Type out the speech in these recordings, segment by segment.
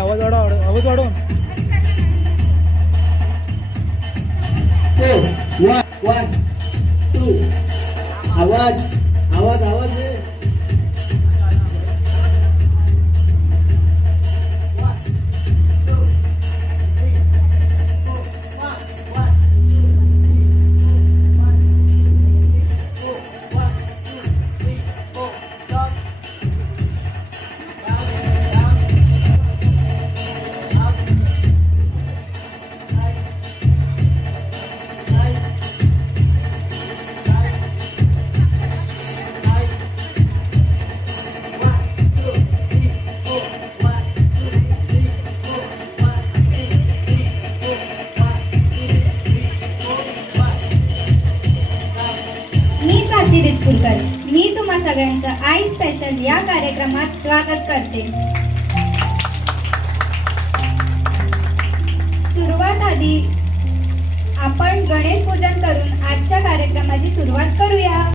आवाज वाढव, आवाज वाढव. वन टू आवाज आवाज आवाज मी तुम्हा सगळ्यांचं आई स्पेशल या कार्यक्रमात स्वागत करते. सुरुवात आधी आपण गणेश पूजन करून आजच्या कार्यक्रमाची सुरुवात करूया.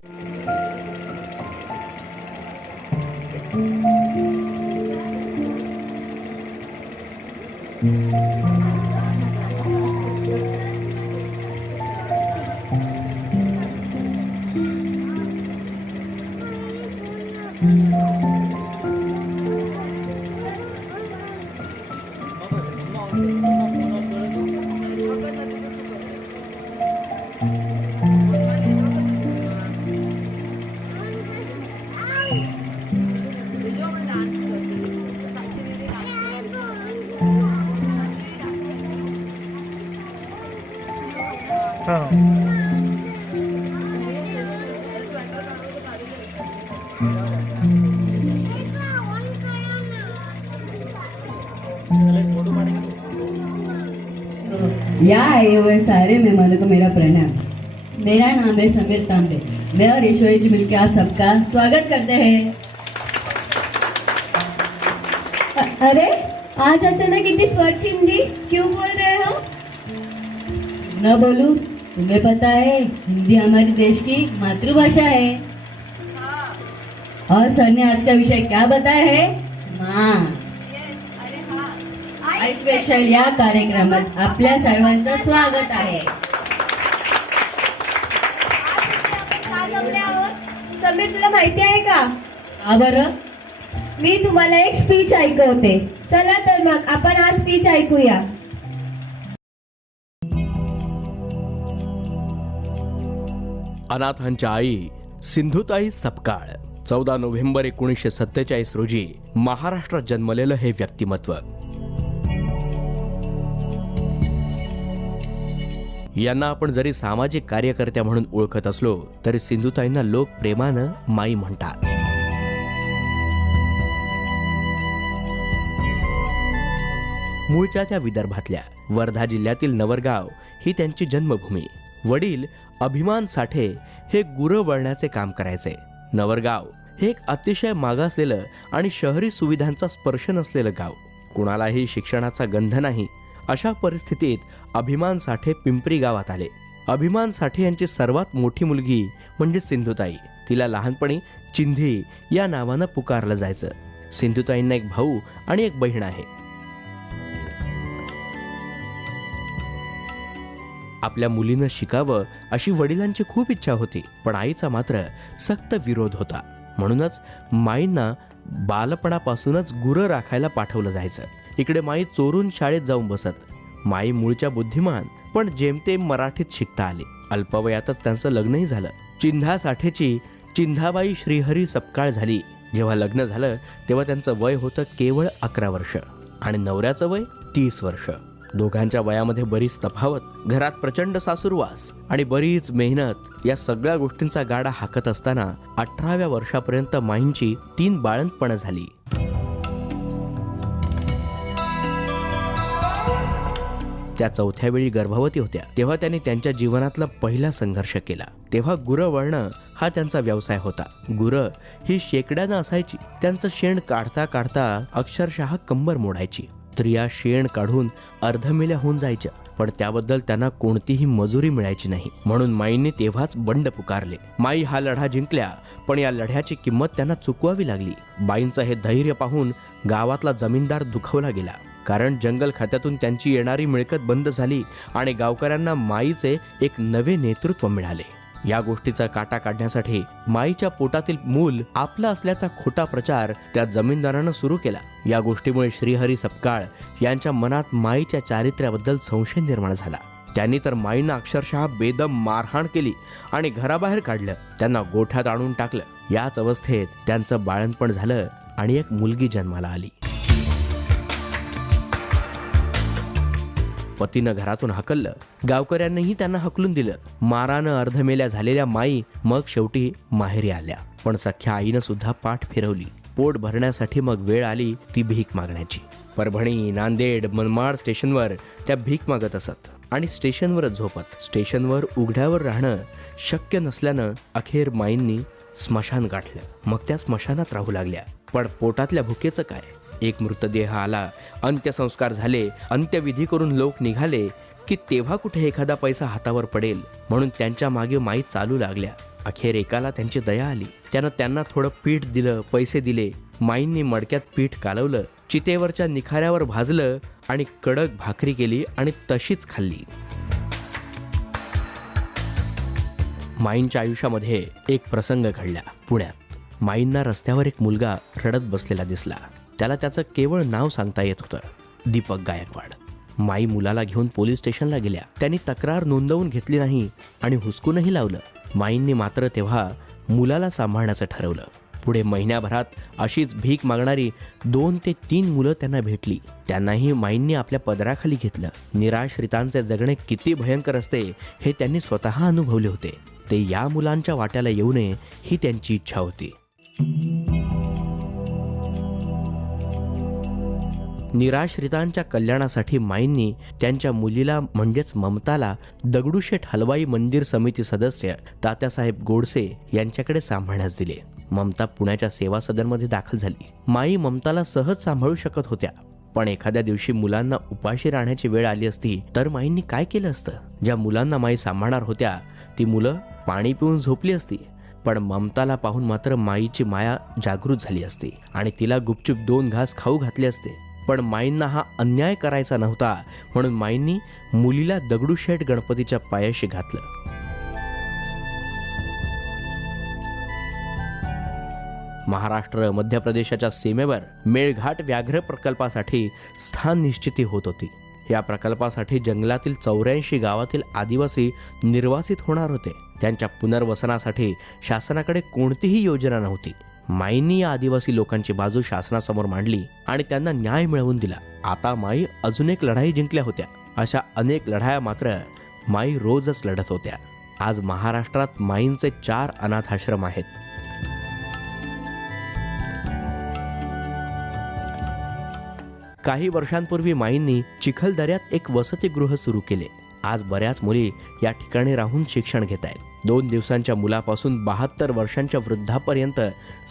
या आए हुए सारे मेहमानों को मेरा प्रणाम. मेरा नाम है समीर तांबे. मैं और ईश्वरी जी मिलकर आप सबका स्वागत करते हैं. अरे आज अचानक इतनी स्वच्छ हिंदी क्यों बोल रहे हो? न बोलूं? तुम्हें पता है हिंदी हमारे देश की मातृभाषा है. और सर ने आज का विषय क्या बताया है? माँ. आई स्पेशल या कार्यक्रमात आपल्या सर्वांचं स्वागत आहे. समीर तुला माहिती आहे का? का बरं? मी तुम्हाला एक स्पीच ऐकवते. चला तर मग आपण हा स्पीच ऐकूया. अनाथांच्या आई सिंधुताई सपकाळ 14 नोव्हेंबर 1947 रोजी महाराष्ट्रात जन्मलेलं हे व्यक्तिमत्व. यांना आपण जरी सामाजिक कार्यकर्त्या म्हणून ओळखत असलो तरी सिंधुताईंना लोक प्रेमानं माई म्हणतात. मूळच्या त्या विदर्भातल्या वर्धा जिल्ह्यातील नवरगाव ही त्यांची जन्मभूमी. वडील अभिमान साठे हे गुरं वळण्याचे काम करायचे. नवरगाव हे एक अतिशय मागासलेलं आणि शहरी सुविधांचा स्पर्श नसलेलं गाव. कुणालाही शिक्षणाचा गंध नाही. अशा परिस्थितीत अभिमान साठे पिंपरी गावात आले. अभिमान साठे यांची सर्वात मोठी मुलगी म्हणजे सिंधुताई. तिला लहानपणी चिंधी या नावानं पुकारलं जायचं. सिंधुताईंना एक भाऊ आणि एक बहीण आहे. आपल्या मुलीनं शिकावं अशी वडिलांची खूप इच्छा होती, पण आईचा मात्र सक्त विरोध होता. म्हणूनच माईंना बालपणापासूनच गुरं राखायला पाठवलं जायचं. इकडे माई चोरून शाळेत जाऊन बसत. माई मूळच्या बुद्धिमान पण जेमतेम मराठीत शिकता आले. अल्पवयातच त्यांचं लग्नही झालं. चिंधा साठेची चिंधाबाई श्रीहरी सपकाळ झाली. जेव्हा लग्न झालं तेव्हा त्यांचं वय होतं केवळ 11 वर्ष आणि नवऱ्याचं वय 30 वर्ष. दोघांच्या वयामध्ये बरीच तफावत, घरात प्रचंड सासूरवास आणि बरीच मेहनत या सगळ्या गोष्टींचा गाडा हाकत असताना 18व्या वर्षापर्यंत माईंची 3 बाळंतपणं झाली. त्या 4थ्या वेळी गर्भवती होत्या तेव्हा त्यांनी त्यांच्या जीवनातला पहिला संघर्ष केला. तेव्हा गुरं वळणं हा त्यांचा व्यवसाय होता. गुरं ही शेकड्यानं असायची. त्यांचं शेण काढता काढता अक्षरशः कंबर मोडायची. स्त्रिया शेण काढून अर्धमेल्या होऊन जायच्या. पण त्याबद्दल त्यांना कोणतीही मजुरी मिळायची नाही. म्हणून माईंनी तेव्हाच बंड पुकारले. माई हा लढा जिंकल्या, पण या लढ्याची किंमत त्यांना चुकवावी लागली. बाईंचं हे धैर्य पाहून गावातला जमीनदार दुखावला गेला, कारण जंगल खात्यातून त्यांची येणारी मिळकत बंद झाली आणि गावकऱ्यांना माईचे एक नवे नेतृत्व मिळाले. या गोष्टीचा काटा काढण्यासाठी माईच्या पोटातील मूल आपला असल्याचा खोटा प्रचार त्या जमीनदारानं सुरू केला. या गोष्टीमुळे श्रीहरी सपकाळ यांच्या मनात माईच्या चारित्र्याबद्दल संशय निर्माण झाला. त्यांनी तर माईंना अक्षरशः बेदम मारहाण केली आणि घराबाहेर काढलं. त्यांना गोठ्यात आणून टाकलं. याच अवस्थेत त्यांचं बाळंतपण झालं आणि एक मुलगी जन्माला आली. पतीनं घरातून हाकललं. गावकऱ्यांनीही त्यांना हकलून दिलं. मारानं अर्धमेल्या झालेल्या माई मग शेवटी माहेरी आल्या, पण सख्या आईनं सुद्धा पाठ फिरवली. पोट भरण्यासाठी मग वेळ आली ती भीक मागण्याची. परभणी, नांदेड, मनमाड स्टेशनवर त्या भीक मागत असत आणि स्टेशनवरच झोपत. स्टेशनवर उघड्यावर राहणं शक्य नसल्यानं अखेर माईंनी स्मशान गाठलं. मग त्या स्मशानात राहू लागल्या. पण पोटातल्या भुकेचं काय? एक मृतदेह आला, अंत्यसंस्कार झाले, अंत्यविधी करून लोक निघाले की तेव्हा कुठे एखादा पैसा हातावर पडेल म्हणून त्यांच्या मागे माई चालू लागल्या. अखेर एकाला त्यांची दया आली. त्यानं त्यांना थोडं पीठ दिलं, पैसे दिले. माईंनी मडक्यात पीठ कालवलं, चितेवरच्या निखाऱ्यावर भाजलं आणि कडक भाकरी केली आणि तशीच खाल्ली. माईंच्या आयुष्यामध्ये एक प्रसंग घडला. पुण्यात माईंना रस्त्यावर एक मुलगा रडत बसलेला दिसला. त्याला त्याचं केवळ नाव सांगता येत होतं, दीपक गायकवाड. माई मुलाला घेऊन पोलीस स्टेशनला गेल्या. त्यांनी तक्रार नोंदवून घेतली नाही आणि हुसकूनही लावलं. माईंनी मात्र तेव्हा मुलाला सांभाळण्याचं ठरवलं. पुढे महिन्याभरात अशीच भीक मागणारी 2 ते 3 मुलं त्यांना भेटली. त्यांनाही माईंनी आपल्या पदराखाली घेतलं. निराश्रितांचे जगणे किती भयंकर असते हे त्यांनी स्वतः अनुभवले होते. ते या मुलांच्या वाट्याला येऊ नये ही त्यांची इच्छा होती. निराश्रितांच्या कल्याणासाठी माईंनी त्यांच्या मुलीला म्हणजेच ममताला दगडूशेठ हलवाई मंदिर समिती सदस्य तात्यासाहेब गोडसे यांच्याकडे सांभाळण्यास दिले. ममता पुण्याच्या सेवा सदनमध्ये दाखल झाली. माई ममताला सहज सांभाळू शकत होत्या, पण एखाद्या दिवशी मुलांना उपाशी राहण्याची वेळ आली असती तर माईंनी काय केलं असतं? ज्या मुलांना माई सांभाळणार होत्या ती मुलं पाणी पिऊन झोपली असती, पण ममताला पाहून मात्र माईची माया जागृत झाली असती आणि तिला गुपचूप 2 घास खाऊ घातले असते. पण माईंना हा अन्याय करायचा नव्हता, म्हणून माईंनी मुलीला दगडूशेठ गणपतीच्या पायाशी घातलं. महाराष्ट्र मध्य प्रदेशाच्या सीमेवर मेळघाट व्याघ्र प्रकल्पासाठी स्थान निश्चिती होत होती. या प्रकल्पासाठी जंगलातील 84 गावातील आदिवासी निर्वासित होणार होते. त्यांच्या पुनर्वसनासाठी शासनाकडे कोणतीही योजना नव्हती. माईंनी या आदिवासी लोकांची बाजू शासनासमोर मांडली आणि त्यांना न्याय मिळवून दिला. आता माई अजून एक लढाई जिंकल्या होत्या. अशा अनेक लढाया मात्र माई रोजच लढत होत्या. आज महाराष्ट्रात माईंचे 4 अनाथ आश्रम आहेत. काही वर्षांपूर्वी माईंनी चिखलदऱ्यात एक वसतिगृह सुरू केले. आज बऱ्याच मुली या ठिकाणी राहून शिक्षण घेत आहेत. 2 दिवसांच्या मुलापासून 72 वर्षांच्या वृद्धापर्यंत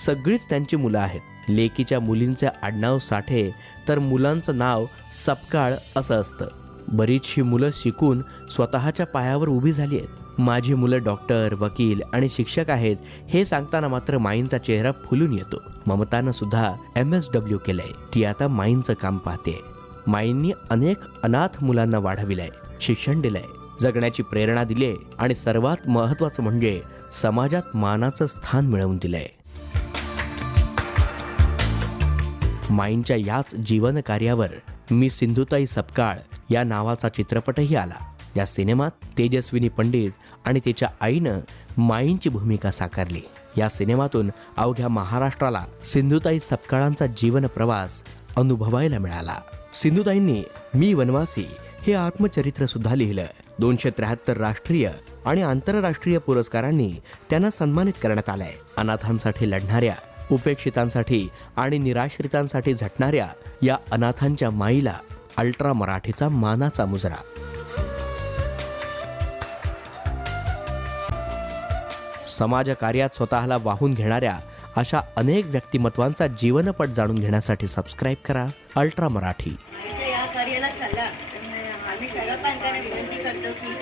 सगळीच त्यांची मुलं आहेत. लेकीच्या मुलींचे आडनाव साठे तर मुलांचं नाव सपकाळ असं असतं. बरीचशी मुलं शिकून स्वतःच्या पायावर उभी झाली आहेत. माझी मुलं डॉक्टर, वकील आणि शिक्षक आहेत हे सांगताना मात्र माईंचा चेहरा फुलून येतो. ममतानं सुद्धा MSW केलंय. ती आता माईंचं काम पाहते. माईंनी अनेक अनाथ मुलांना वाढविलंय, शिक्षण दिलंय, जगण्याची प्रेरणा दिली आणि सर्वात महत्त्वाचं म्हणजे समाजात मानाचं स्थान मिळवून दिलंय. माईंच्या याच जीवन कार्यावर मी सिंधुताई सपकाळ या नावाचा चित्रपटही आला. या सिनेमात तेजस्विनी पंडित आणि तिच्या आईनं माईंची भूमिका साकारली. या सिनेमातून अवघ्या महाराष्ट्राला सिंधुताई सपकाळांचा जीवन प्रवास अनुभवायला मिळाला. सिंधुताईंनी मी वनवासी हे आत्मचरित्र सुद्धा लिहिलं. 273 राष्ट्रीय आणि आंतरराष्ट्रीय पुरस्कारांनी त्यांना सन्मानित करण्यात आलंय. अनाथांसाठी लढणाऱ्या, उपेक्षितांसाठी आणि निराश्रितांसाठी झटणाऱ्या या अनाथांच्या माईला अल्ट्रा मराठीचा मानाचा मुजरा. समाजकार्यात स्वतःला वाहून घेणाऱ्या अशा अनेक व्यक्तिमत्वांचा जीवनपट जाणून घेण्यासाठी सबस्क्राईब करा अल्ट्रा मराठी. या कार्याला सल्ला आम्ही सर्व बांधताना विनंती करतो की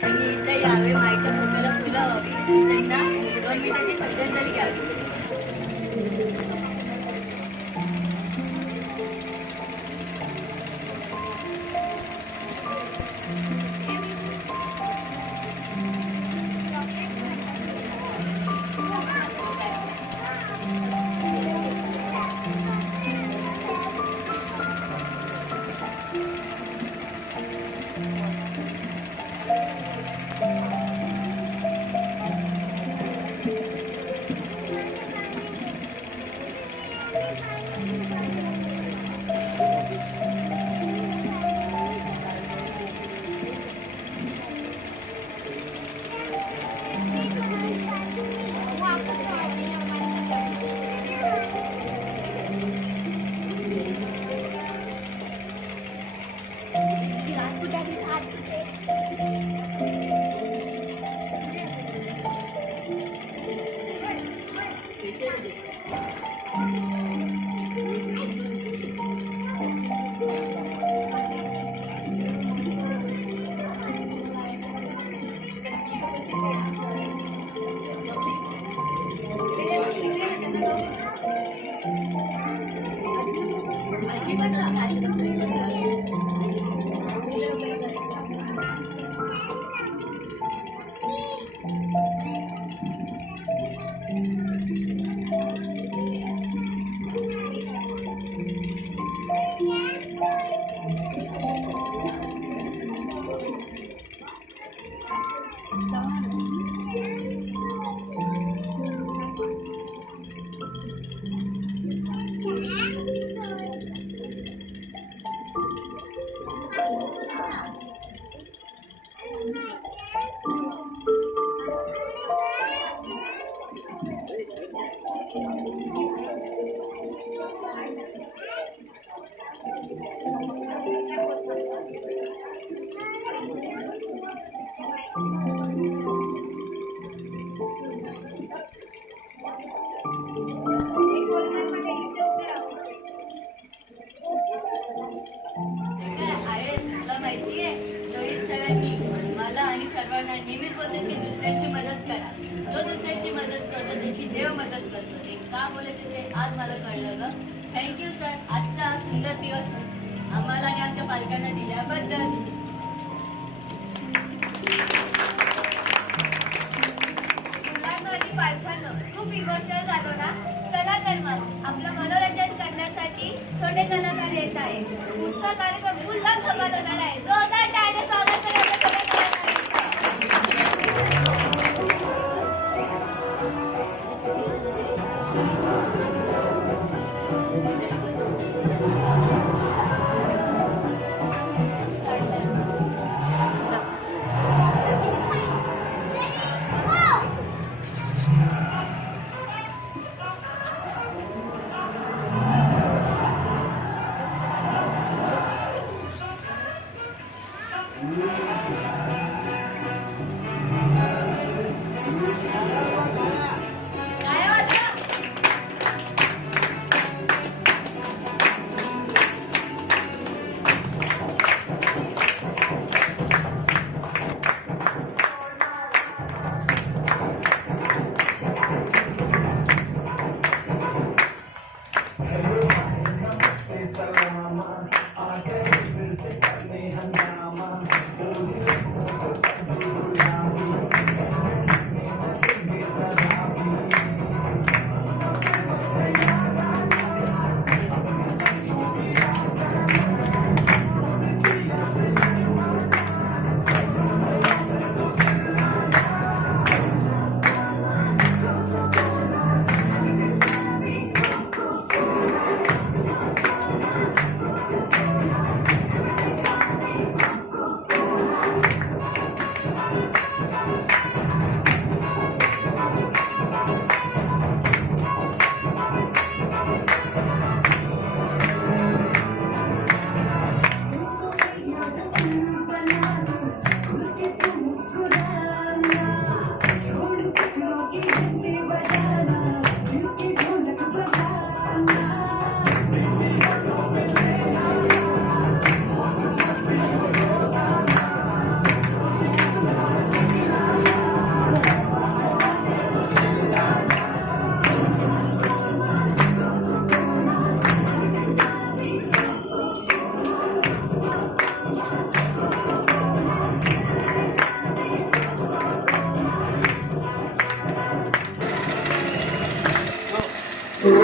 त्यांनी इथे यावे, माईच्या फोटोला फुलं हवी, त्यांना 2 मिनिटाची श्रद्धांजली घ्यावी. तुला माहितीये रोहित सरांनी मला आणि सर्वांना नेहमीच बोलतात की दुसऱ्याची मदत करा. जो दुसऱ्याची मदत करतो त्याची देव मदत करतो. ते का बोलायचे ते आज मला कळलं ग. थँक्यू सर, आजचा हा सुंदर दिवस आम्हाला आणि आमच्या पालकांना दिल्याबद्दल. मुलांनो आणि पालकांनो, खूप इमोशनल झालो ना. चला तर मग आपलं मनोरंजन करण्यासाठी छोटे कलाकार येत आहे. पुढचा कार्यक्रम फुल्लाम धमाल होणार आहे. जोरदार टाळ्या स्वागत करा आपल्या छोट्या दिसत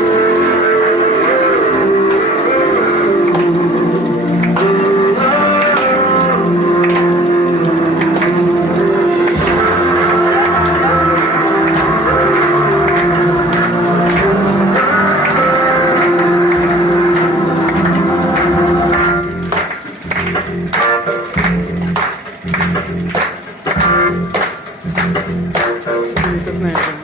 नाही आता.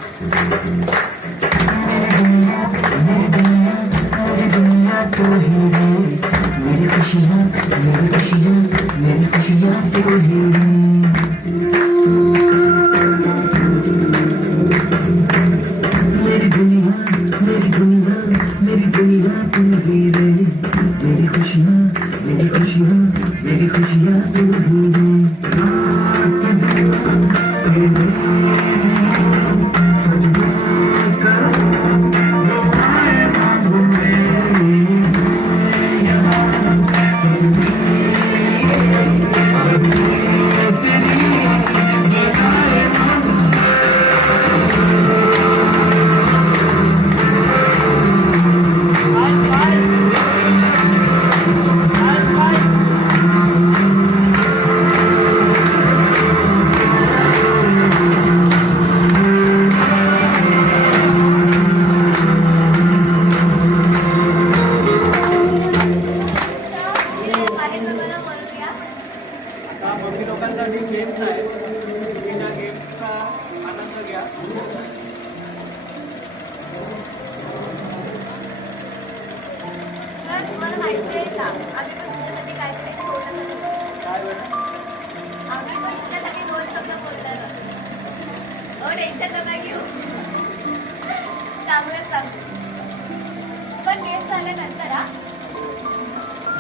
कार्यक्रमाला बोलूया. आता मम्मी लोकांसाठी गेम्स आहे, तुम्ही त्या गेम्सचा आनंद घ्या. सर तुम्हाला माहिती आहे का आम्ही पण तुमच्यासाठी काहीतरी छोटंसं करू. काय वेळ आम्ही पण तुमच्यासाठी 2 शब्द बोलणार आहोत. टेन्शन नका घेऊ, चांगलं सांगू. पण गेम झाल्यानंतर हा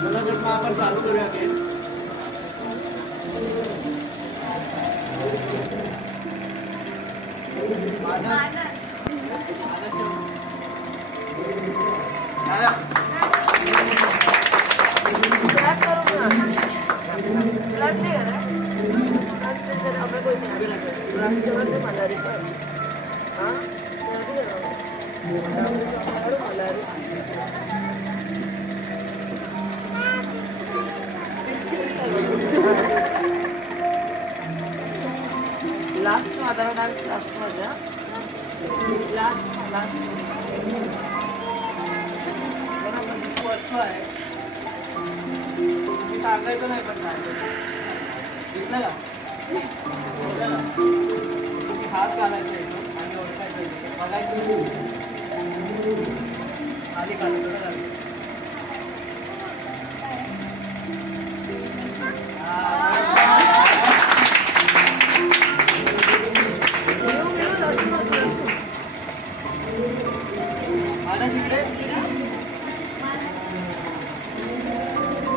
चला तर मग आपण चालू करूया गेम. मानस मानस लास्ट माझा डान्स लास्ट माझा लास्ट वर्ष आहे, तुम्ही सांगायचं नाही पण काय दिसलं का? दिसलं का? तुम्ही हात घालायचा इथं आणि ओळखायचं इथं. बघायचं खाली घालायचं.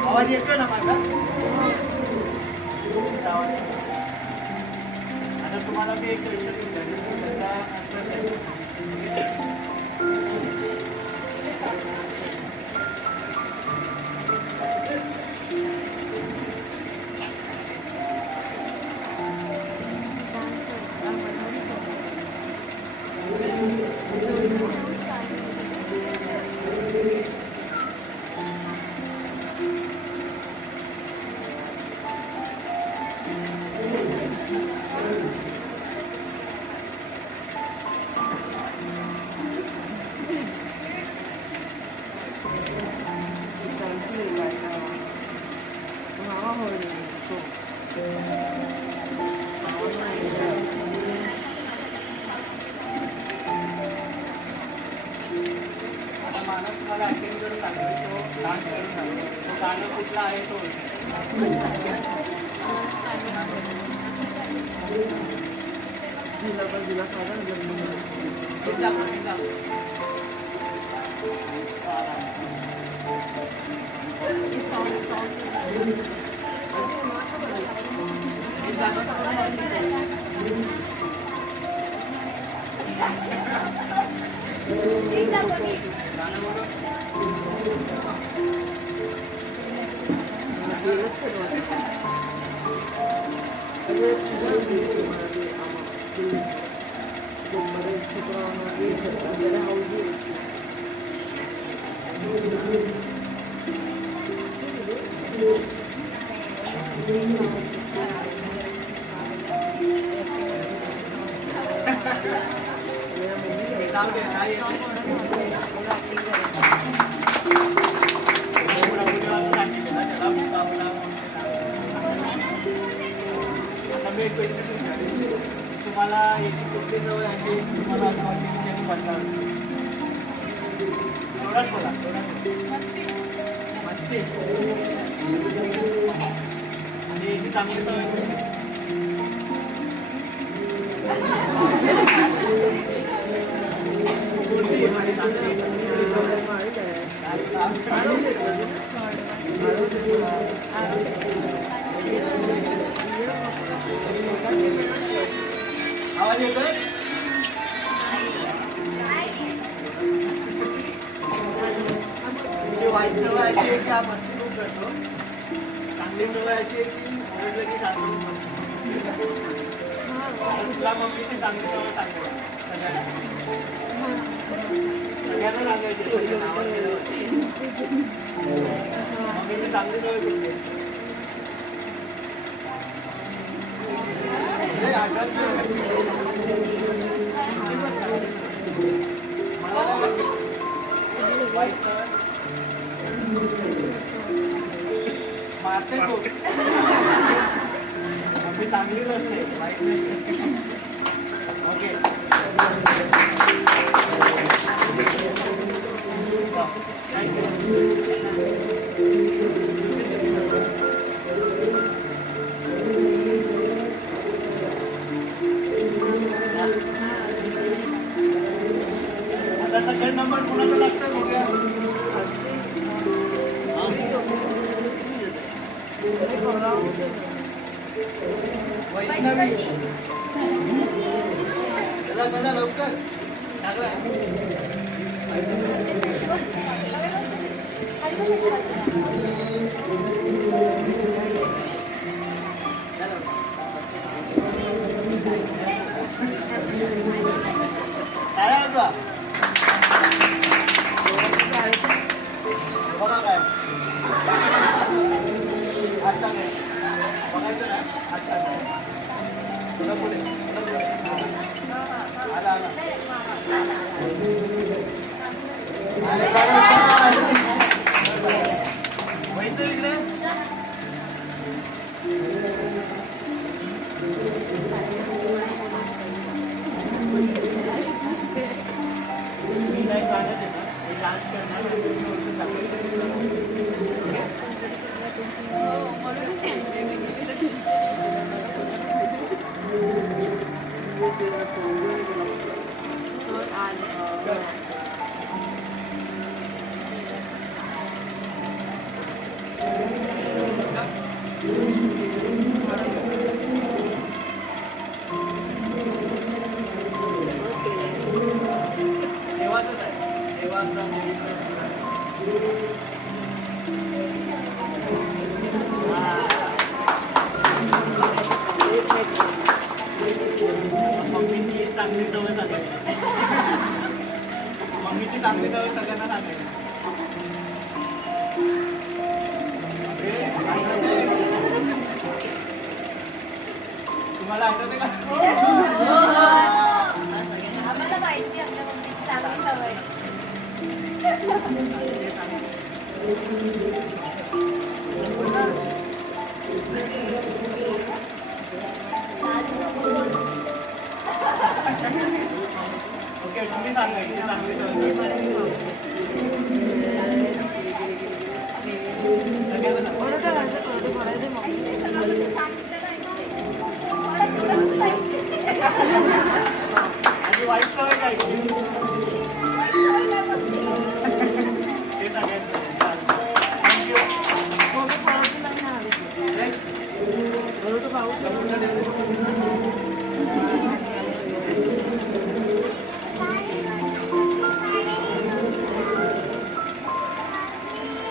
आवाज येतोय ना माझा? आता तुम्हाला मी एक त्याचा answer देतो. आता मानस मला ऍक्टिंग करून दाखवेल, तो डान्स करून दाखवेल. तो गाणं कुठला आहे तो एकदा कोणी नाव घे, नाही येते. सांगितलं ना त्याला मुक्कामला. आता मी एक क्वेश्चन विचारेन. तुम्हाला याची कुठली जवळ अशी तुम्हाला असं वाटते की त्यांनी पडणार जोरात बोला मस्ती आणि याची चांगली सवय कोणती माझी चांगली आवाज येतोय वाईट सवय अशी आहे की आपण खूप करतो चांगली सवय अशी आहे की ओरडलं की सांगतो तुला मम्मीची चांगली सवय सांगतो सगळ्यांना सांगायची मम्मीची चांगली सवय कुठली वाईट सवय मारते खूप मम्मी चांगलीच असते वाईट नाही ओके आता सेकंड नंबर कोणाचा लागतोय बघूया वैष्णवी चला चला लवकर टाकला बघा काय आता काय बघायचं ना आता काय पुढे पुढे आला आला वैद्य इकडे मी नाही काढत आहे ना हे डान्स करणार देवाचंच आहे देवाचा मम्मीची चांगली सवय सांगायची मम्मीची चांगली सवय सगळ्यांना सांगायची तुम्हाला आठवते का आम्हाला माहिती आपल्या मम्मीची चांगली सवय ओके तुम्ही सांगायची चांगली सवय आणि वाईट सवय काय ते सगळ्यांचं थँक्यू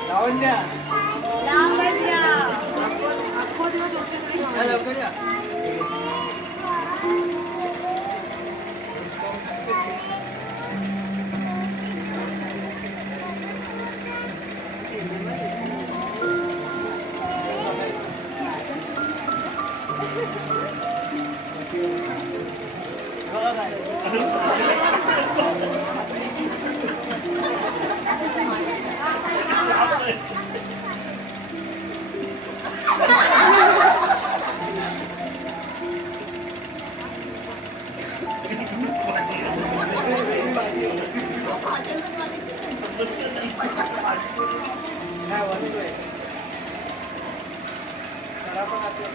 लावण्या लावण्या काय लवकर या बघा काय काय वस्तू आहे खडा पण आपला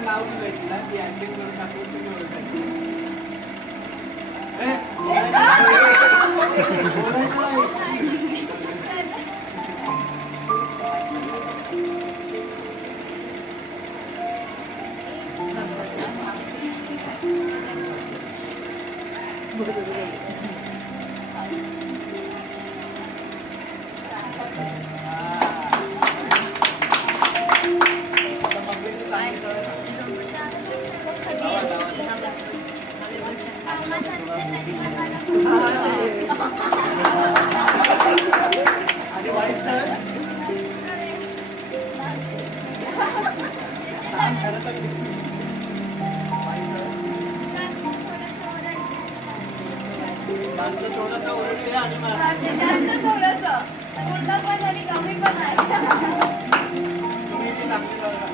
नाव दिलंय तिला ती ऍक्टिंग करून टाकून तुम्ही ओळखायची आणि वाईट सर जास्त थोडंसं ओरडले आणि जास्त थोडंसं मोठं पण आणि कमी पण आहे तुम्ही ती लागली बघा.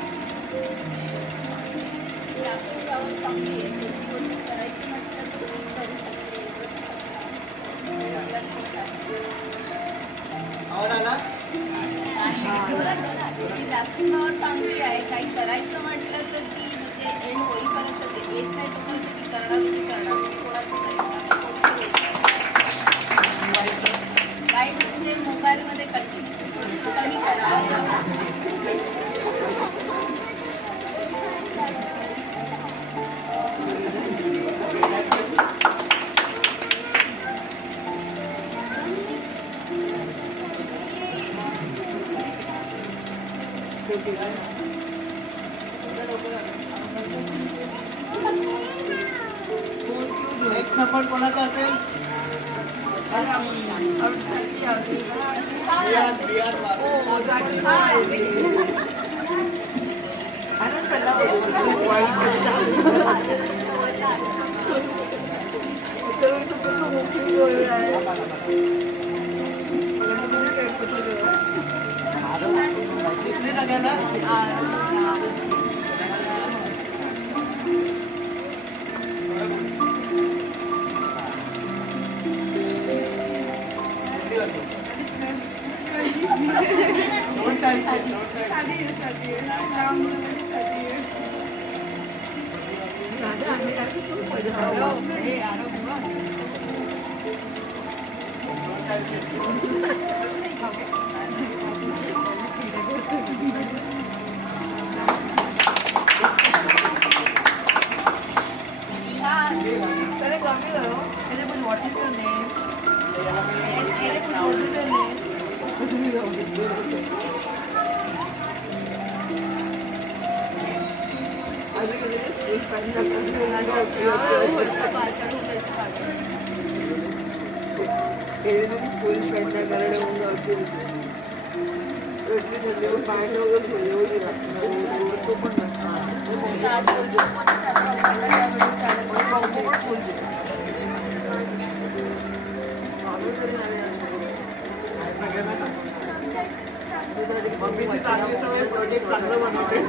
जास्त आवड चांगली आहे कोणती गोष्ट करायची म्हटलं तर ती करू शकते आवाज आला तिची लास्टिंग पॉवर चांगली आहे काही करायचं म्हटलं तर ती म्हणजे एंड होईपर्यंत ते येत नाही तोपर्यंत ती करणार ती कोणाचं नाही काही म्हणजे मोबाईलमध्ये कंटिन्युएशन कमी करा नेक्स्ट नंबर कोणाचा असेल बिहार दिसली सगळ्यांना Don't touch it. मम्मीची चांगली सवय प्रोजेक्ट चांगलं बनवते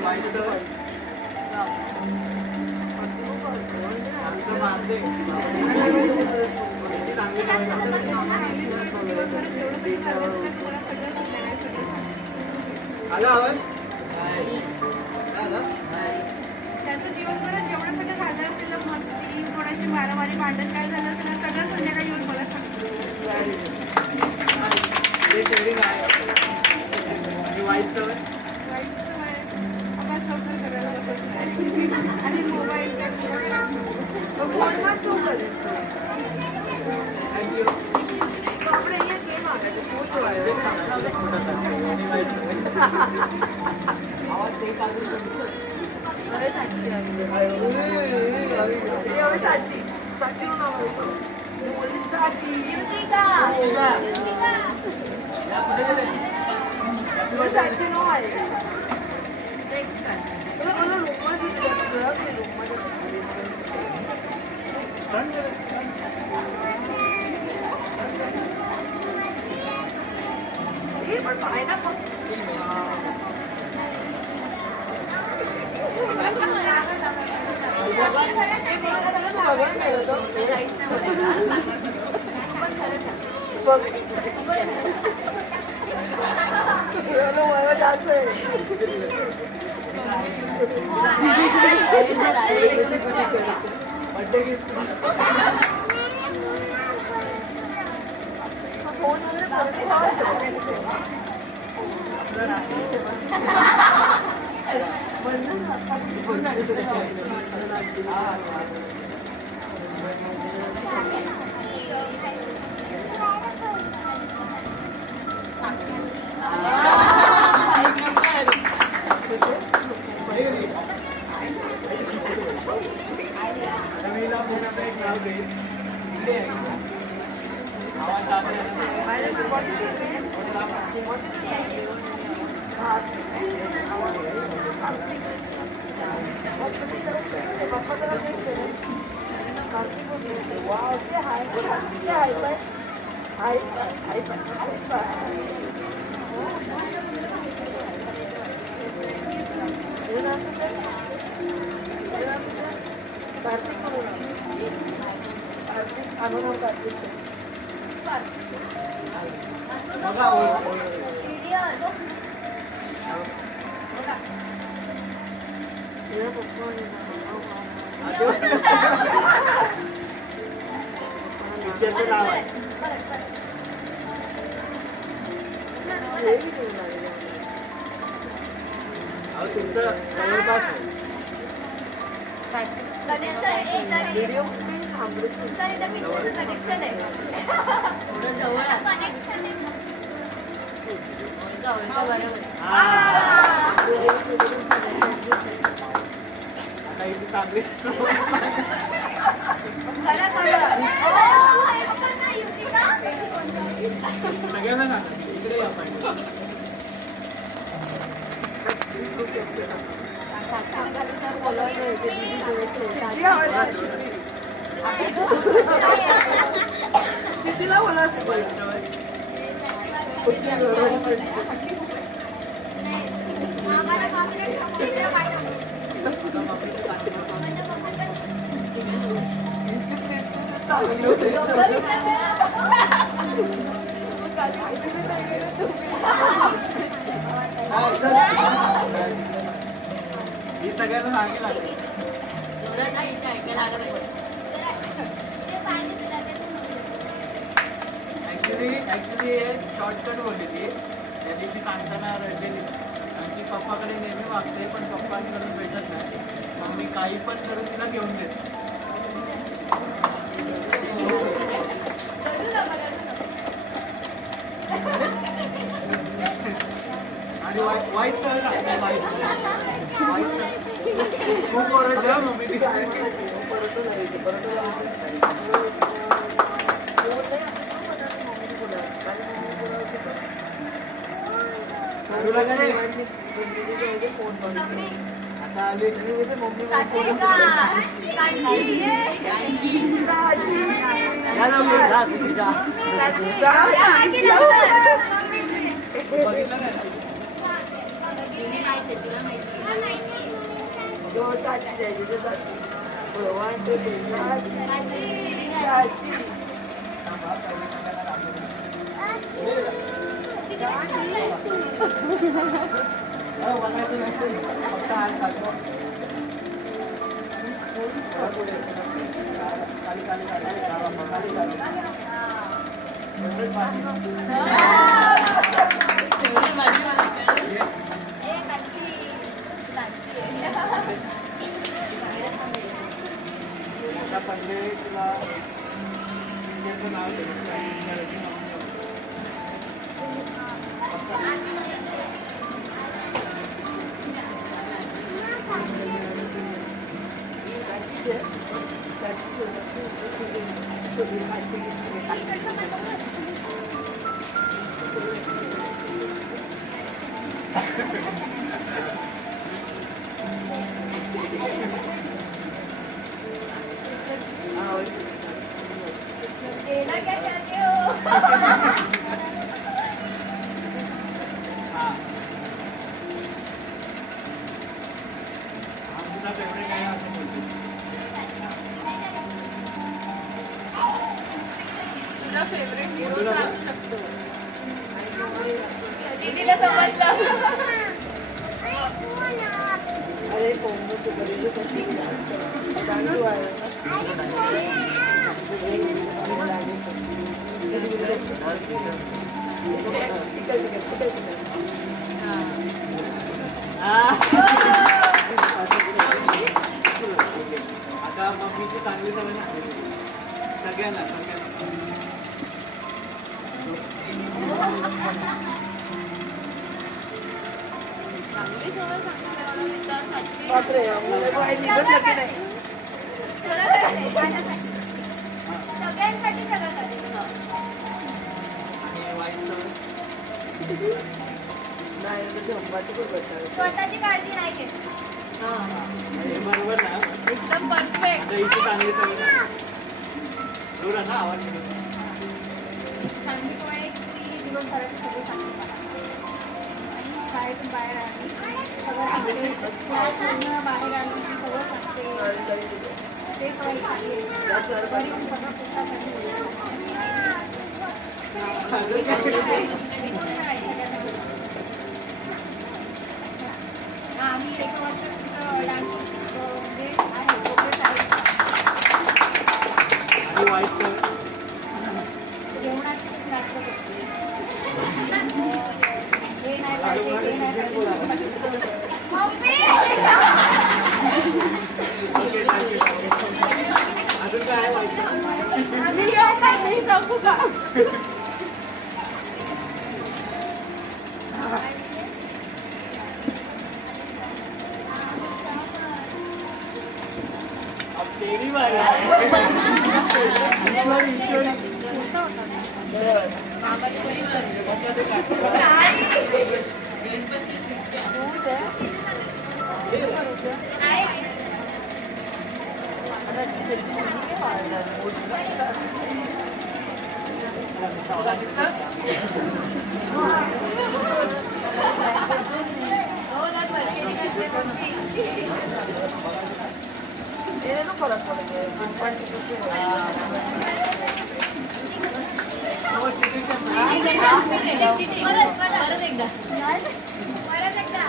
वाईट सवय आमचं मारते मम्मीची चांगली सवय आला आवाज आला त्याचं दिवसभरात जेवढं सगळं झालं असेल ना मस्ती कोणाशी मारामारी भांडण काय झालं असेल ना सगळं संध्याकाळी येऊन मला सांगतो आणि वाईट सवय वाईट सवय अभ्यास लवकर करायला बसत नाही आणि मोबाईल काय फोनवर चोकत थँक्यू आपलं हे गेम आला फोन नाव आहे साची. साचीचं नाव आहे. तू बोलली साची. युतिका युतिका. युतिका या पुढे गेले. या पुढे तुझं साची नाव आहे. Next time. मला लोकमान्य टिळक आहे, लोकमान्य टिळक. हे पण पाहायला पण ते राईस नाही बोलायचा. पण खरंच आहे. बघ. मला जास्त आहे. हे जर आहे. Birthday gift. फोन वगैरे परत रवीला पुण्याचं एक नाव घेईल. इकडे आहे का? आवाज दाबले आहे. बघा पिक्चरचं नाव आहे. अहो तुमचं जवळपास आहे. तुमचा इथं पिक्चरचं कनेक्शन आहे थोडं जवळ आहे. कनेक्शन आहे जवळ का बरं? आता इथे चांगली खरं खरं हे बघा ना युतिका सगळ्यांना सांगा इकडे या पाहिजे. सिद्धीला बोला. आम्हाला बाबूने ठाकूरला पाठवलं. ही सगळ्यांना सांगितलं आहे. जोरात नाही, इथे ऐकायला आलं पाहिजे. ऍक्च्युली हे शॉर्टकट बोलली ती. त्या दिवशी सांगताना रडलेली. आणि ती पप्पाकडे नेहमी मागते पण पप्पांकडून भेटत नाही. मग मी काही पण करून तिला घेऊन देते. आणि वाईट सर वाईट खूप ओरडलं मम्मी तुला काय आता आली साची का कांची ये या मागे नंतर. बघितलं नाही ना? तिने माहिती आहे, तुला माहिती आहे. बघायचं नाही फक्त हात घालतो. खाली खाली खाली खाली तेवढी माझी वाटते. ए कांची कांची आता पहिले तुला इंडियाचं नाव घेतलं. देना क्या चाहते हो? हा तुझा फेवरेट आहे असं बोलतो. तुझा फेवरेट हिरो असू शकतो. दीदीला समजलं. आता मम्मीची चांगली सवय नाही सगळ्यांना चांगली सवय सांगितलं त्यासाठी सगळ्यांसाठी सगळं करेल. आणि वाईट सवय स्वतःची काळजी नाही घेत. हे बरोबर ना एकदम परफेक्ट. आता हिची चांगली सवय ना बरोबर ना आवाज येतो. चांगली सवय आहे की दिवसभराची सगळी सांगते मला. आणि शाळेतून बाहेर आली सगळं सांगते. क्लासमधनं बाहेर आली की सगळं सांगते. ते सवय चांगली आहे. घरी येऊन सगळं पुस्तकासाठी आम्ही एक वर्ष डान्स म्हणजे आहे प्रोग्रेस आहे. आणि वाईट सवय जेवणात खूप नाटक करते. हे नाही पाहिजे, ते नाही पाहिजे. मम्मी! Okay thank you. अजून काय आहे वाईट सवय? आम्ही येऊ का? नाही सांगू का? अब तेरी बारी ईश्वरी परत एकदा परत एकदा.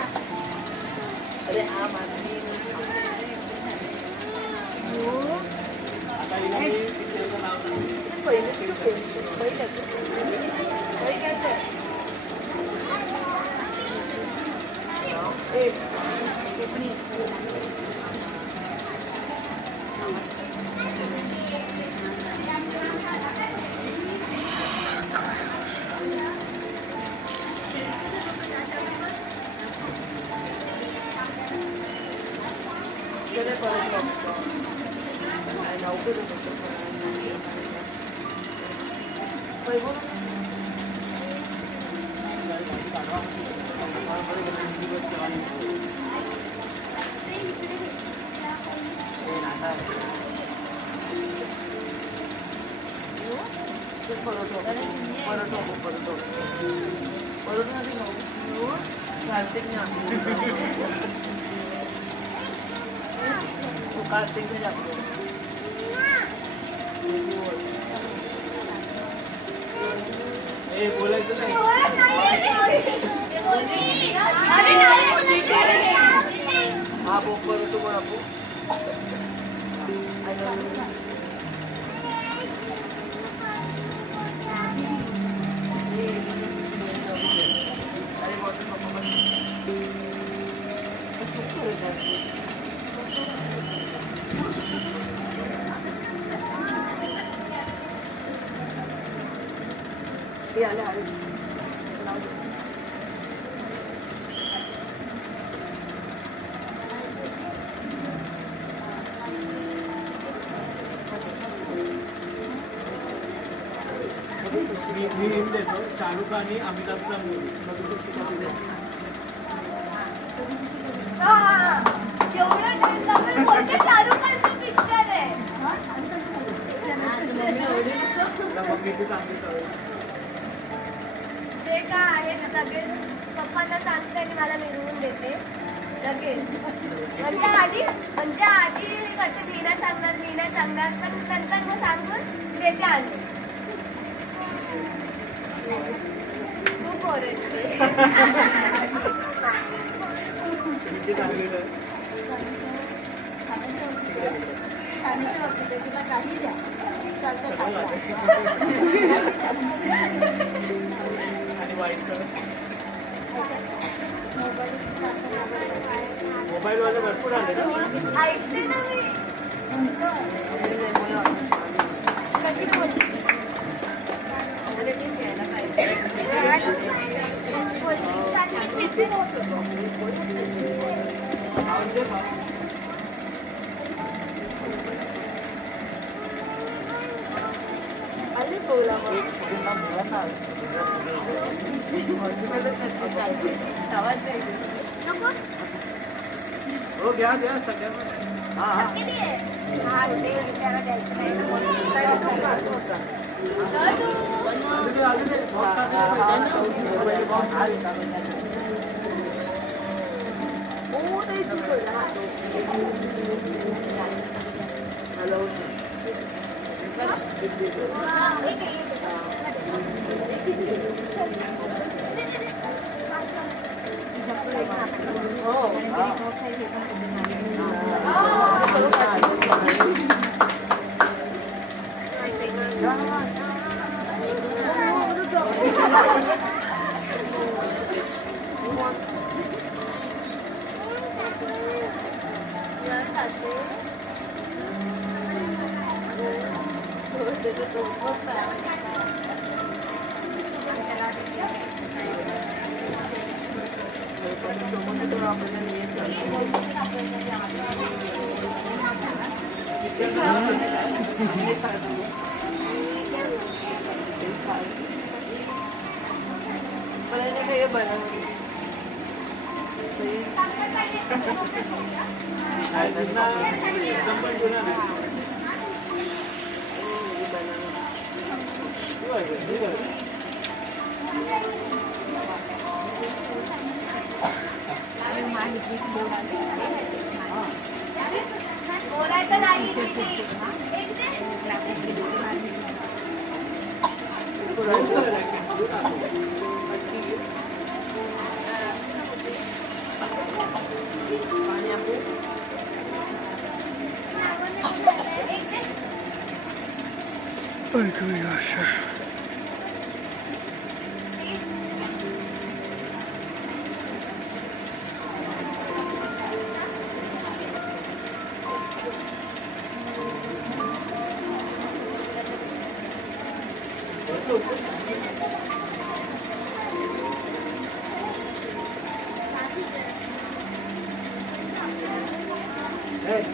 आता हिला मी पिक्चरचं नाव सांगतो. ए बोलायचं नाही. बोलत नाहीये ते. अरे नाही बोलत आहे. शाहरुख आणि अमिताभचा movie. एवढा टाइम लागेल कोणते शाहरुख खानचं पिक्चर आहे तुला मम्मीची चांगली सवय. जे काय आहे ते लगेच पप्पांना सांगते आणि मला मिळवून देते लगेच. म्हणजे आधी करते मी नाही सांगणार पण नंतर मग सांगून देते आले. खूप ओरडते. तुमची चांगली सवय. खाण्याच्या बाबतीत तुला काही द्या चालतं खा. आणि वाईट मोबाईलवाले भरपूर आले ना. ऐकते ना मी. कशी बोलते अरे तेच यायला पाहिजे. साक्षी चिडते आवाज दे बा. आली बोला एक मुलींना मुलांना आवाज द्यायची. नको हो घ्या घ्या सगळ्यांना. हा हा. किती आहे? हा, ते विचारा द्यायचं नाही तर कोणी दादू. अजून एक box टाकला हा, एक आहे, हे बनवलं एकदम पण जुना नाही. बोलायचं नाही दीदी. एक दे. एक दे. Oh my gosh. बाय.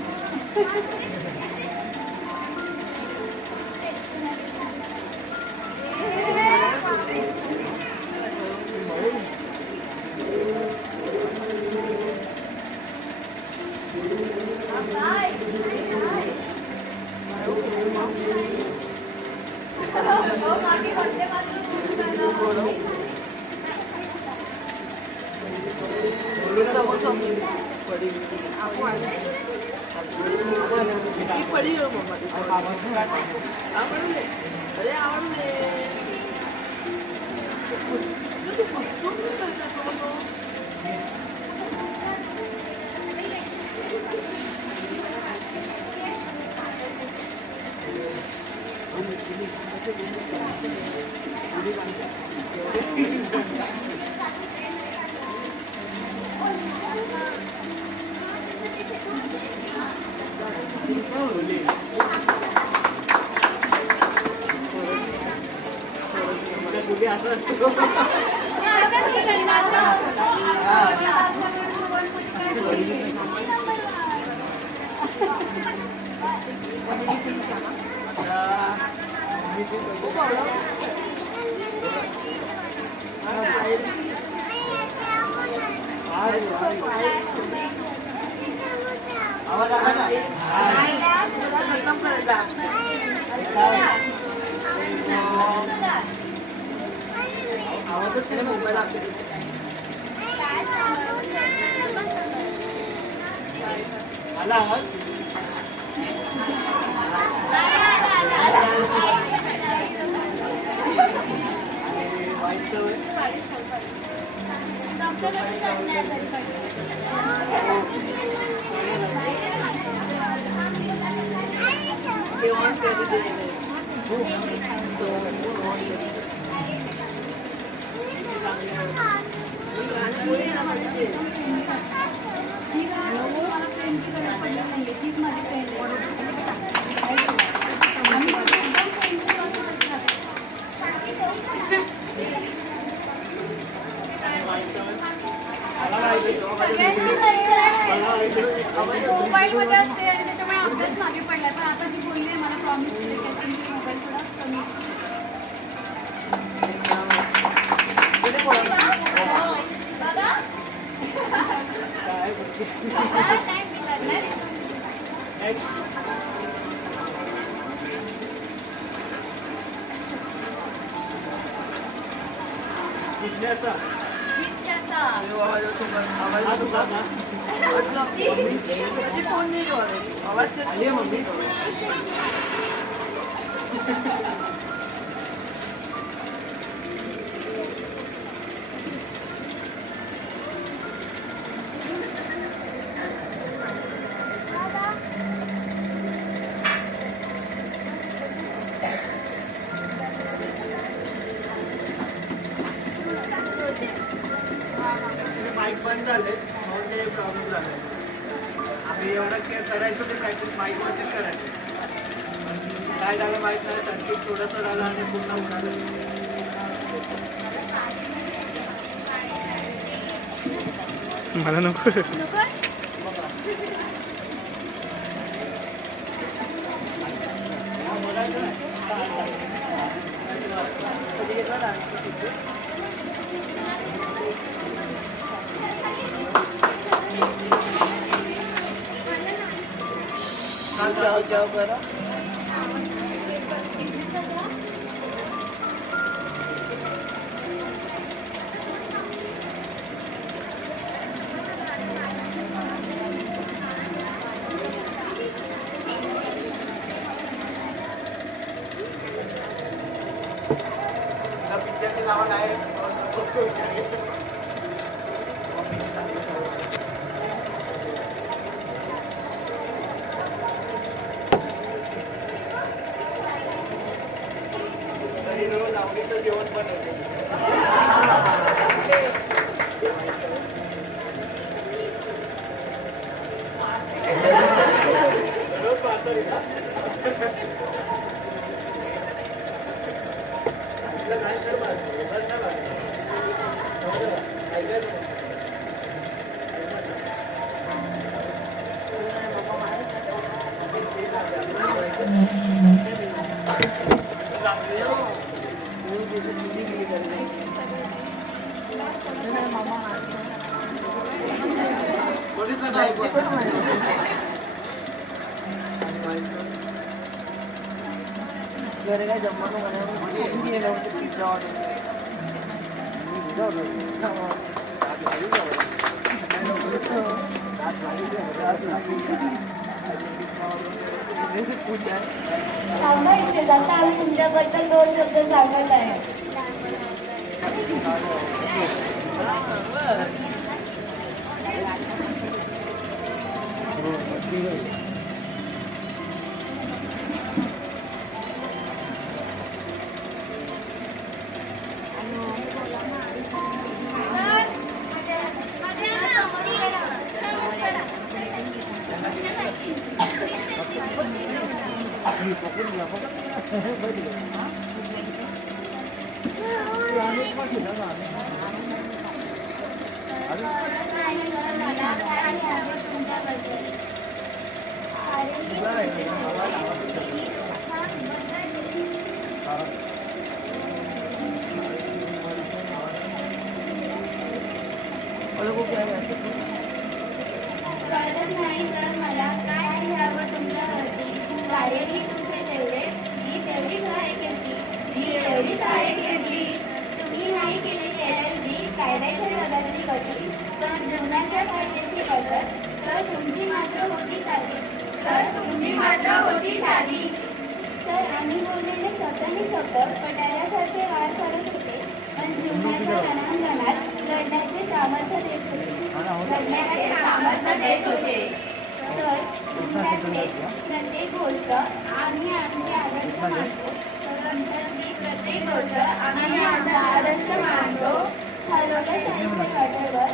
हो, मागे बसले मात्र पडी आवडले अरे आवडले आवाज आला का? खतम करायला आवाजच नाही मोबाईल आपल्याकडे आला आवाज? आणि वाईट सवय? जेवण कधी दिलेलं मोबाईल मध्ये असते आणि त्याच्यामुळे अभ्यास मागे पडलाय पण आता ती बोलली मला प्रॉमिस केली की तुमची मोबाईल थोडा कमी जिज्ञासा. जिज्ञासा. हा तुझा ना? कधी फोन नाही आवाज आली आहे मम्मी? माईक बंद झाले म्हणून ते प्रॉब्लेम झाला. आम्ही एवढं करायचो ते प्रॅक्टिस माईक वरतीच करायचं. काय झालं माहित नाही, सर्किट थोडंसं झालं आणि पूर्ण उडालं. मला नको. नको? बोलायचं नाही. कधी घेतला डान्स शिकतो? जाऊ जाऊ बरं पिक्चरची नावं आहे. तरी रोज आवडीचं जेवण बनवते. रोज पाहतो रे का? आपलं काय कर बाजू, बस ना बाजू. ऐकायचं नाही. बघितलं नाही पण. घरी काय जमवलं म्हणून गेलं होतं पिझ्झा ऑर्डर पूजा थांबा इथे जाता आम्ही तुमच्याबद्दल 2 शब्द सांगत आहे. कळतच नाही सर मला काय घ्यावं तुमच्यावरती. वाढेली तुमचे तेवढे, मी तेवढीच आहे केली, मी एवढीच आहे केली. तुम्ही नाही केली LLB कायद्याच्या बदलली गती, पण जीवनाच्या कायद्याची बदल सर तुमची मात्र होती साधी. सर तुमची मात्र होती साधी. सर आम्ही बोललेले शब्दांनी शब्द पटाऱ्यासारखे वार करत होते, पण जीवनाच्या रणांगणात लढण्याचे सामर्थ्य देत होते. लढण्याचे सामर्थ्य देत होते. सर तुमच्याकडे प्रत्येक गोष्ट आम्ही आमचे आदर्श मानतो. सर तुमच्यातली प्रत्येक गोष्ट आम्ही आमचा आदर्श मानतो. हरवलं आयुष्य काठावर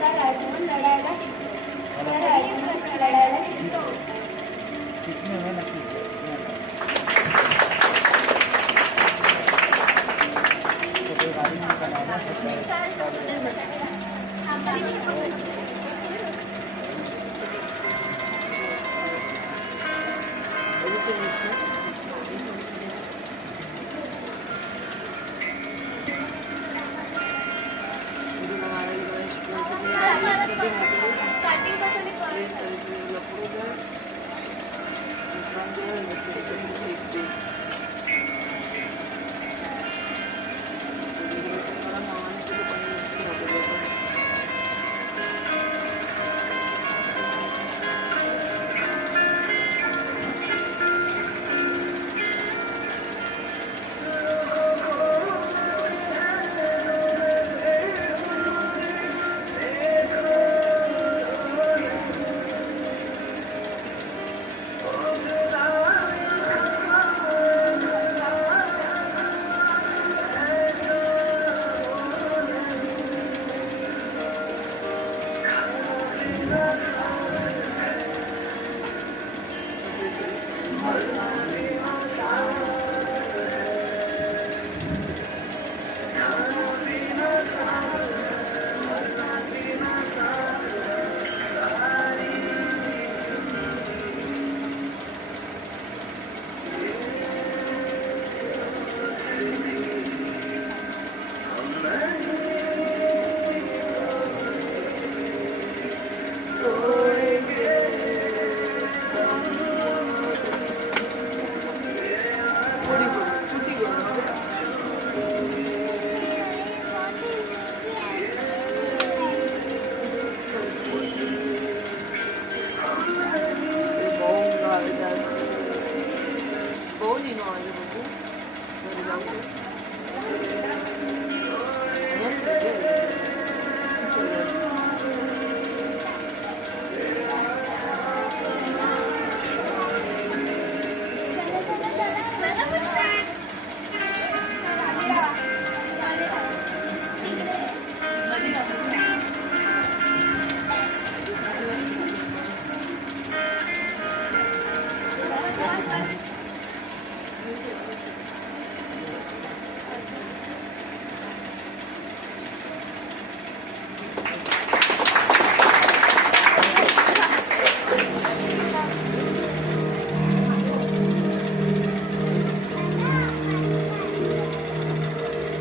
तर आठवून लढायला शिकतो. तर आठवून लढायला शिकतो.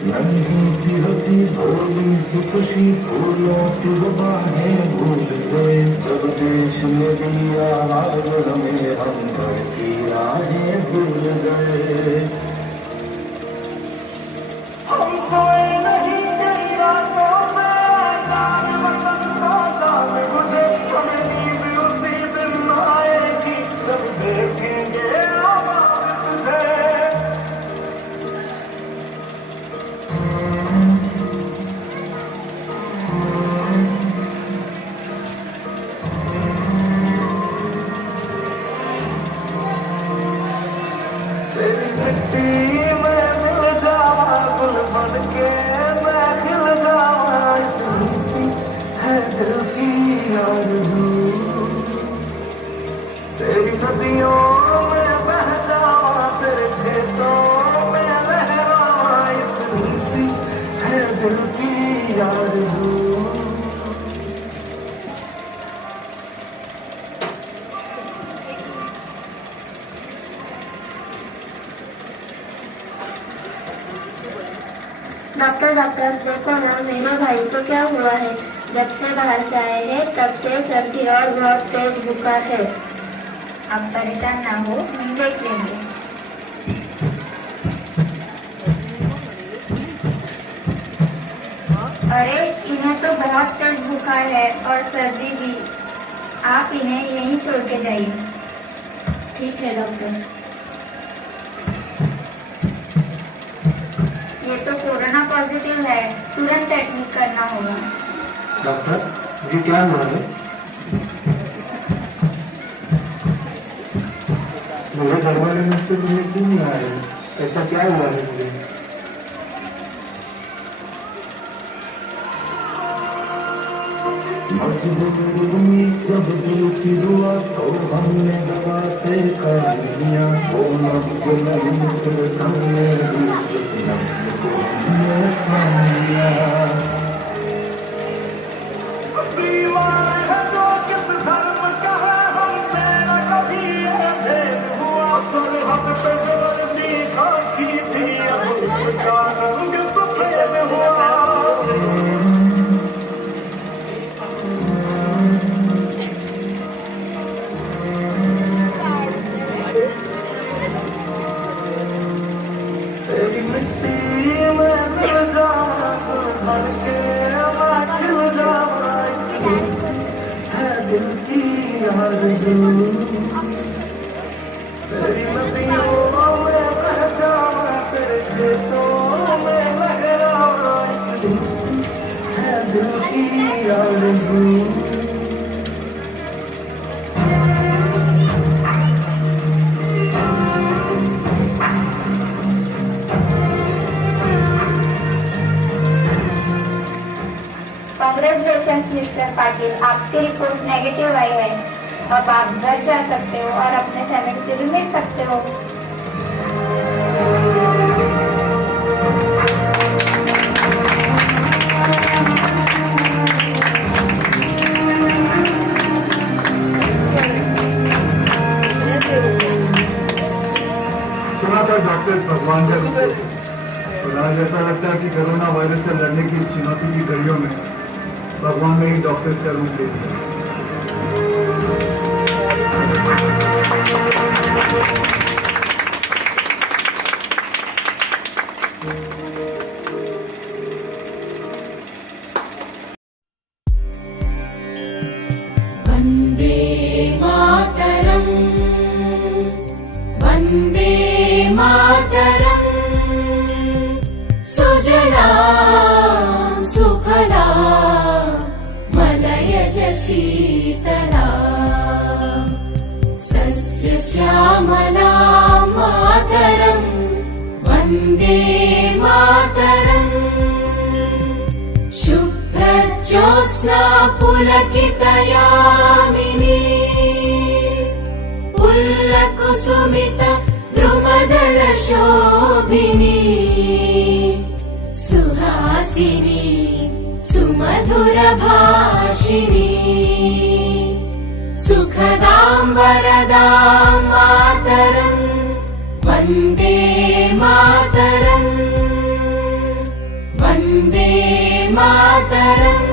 नन्ही सी हसी भोली सी खुशी फूलों सी बाहें भूल गए जब देश ने दी आवाज हमें हम घर की राहें भूल गए हम सोए नहीं कई रातों से जान वतन सा जान मुझे हमें नींद उसी दिन आएगी जब देखेंगे आबाद तुझे तेरी मिट्टी में मिल जावा गुल बन के मैं खिल जावा इतनी सी है दिल की आरज़ू तेरी नदियों में बह जावा तेरे खेतों में लहरावा इतनी सी है दिल की आरज़ू डॉक्टर डॉक्टर देखो ना मेरे भाई को क्या हुआ है. जब से बाहर से आए हैं तब से सर्दी और बहुत तेज बुखार है। आप परेशान ना हो, हम देख लेंगे। अरे इन्हें तो बहुत तेज बुखार है और सर्दी भी। आप इन्हें यहीं छोड़ के जाइए। ठीक है डॉक्टर। ये तो कोरोना पॉजिटिव है, तुरंत एडमिट करना होगा। डॉक्टर ये क्या हुआ है? मेरे घर वाले मुझसे मुझे क्यों नहीं आ रहे? ऐसा क्या हुआ है मुझे? मजबूरी जब दिल की दुआ तो हमने दवा से कर लिया, वो लफ्ज नहीं तो हमने जिस लफ्ज को हमने मान लिया। बीमार है जो किस धर्म का है, हमसे न कभी ये भेद हुआ। सरहद पे जो वर्दी खाकी थी अब उसका रंग सफेद हुआ। तेरी मिट्टी में मिल जाना तो भर के मैं खिल जाना, है दिल की आरज़ू। तेरी नदियों में बह जाना, तेरे खेतों में लहराना, है दिल की आरज़ू। कांग्रेचुलेशन मिस्टर पाटिल, आपकी रिपोर्ट नेगेटिव आई है। अब आप घर जा सकते हो और अपने फैमिली से भी मिल सकते हो। सुना था डॉक्टर्स भगवान का रूप होते हैं, और आज ऐसा लगता है कि कोरोना वायरस से लड़ने की इस चुनौती की घड़ियों में भगवान ने ही डॉक्टर्स का रूप ले लिया। वन्दे मातरम्, वन्दे मातरम्। सुजला सुफला मलयज शीतला, सस्य श्यामला मातरम्, वन्दे मातरम्। शुभ्रज्योत्स्ना पुलकितयामिनी, पुल्लकुसुमित द्रुमदल शोभिनी, सुहासिनी सुमधुर भाषिणी, सुखदां वरदां मातरम्, वन्दे मातरम्, वन्दे मातरम्।